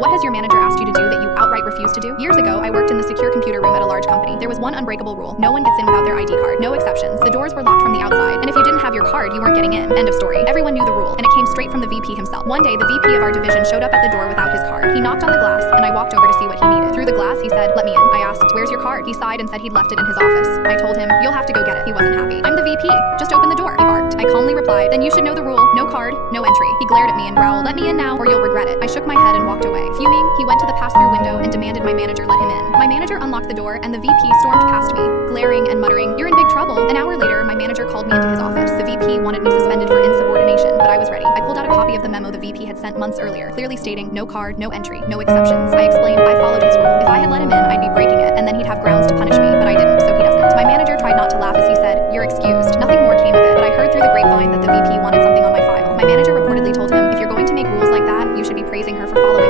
What has your manager asked you to do that you outright refuse to do? Years ago, I worked in the secure computer room at a large company. There was one unbreakable rule. No one gets in without their ID card. No exceptions. The doors were locked from the outside, and if you didn't have your card, you weren't getting in. End of story. Everyone knew the rule, and it came straight from the VP himself. One day, the VP of our division showed up at the door without his card. He knocked on the glass, and I walked over to see what he needed. Through the glass, he said, "Let me in." I asked, "Where's your card?" He sighed and said he'd left it in his office. I told him, "You'll have to go get it." He wasn't happy. "I'm the VP. Just open the door," he barked. I calmly replied, "Then you should know the rule. No card, no entry." He glared at me and growled, "Let me in now, or you'll regret it." I shook my head and walked away. Fuming, he went to the pass-through window and demanded my manager let him in. My manager unlocked the door, and the VP stormed past me, glaring and muttering, "You're in big trouble." An hour later, my manager called me into his office. The VP wanted me suspended for insubordination, but I was ready. I pulled out a copy of the memo the VP had sent months earlier, clearly stating no card, no entry, no exceptions. I explained I followed his rule. If I had let him in, I'd be breaking it, and then he'd have grounds to punish me, but I didn't, so he doesn't. My manager tried not to laugh as he said, "You're excused." Nothing more came of it, but I heard through the grapevine that the VP wanted something on my file. My manager reportedly told him, "If you're going to make rules like that, you should be praising her for following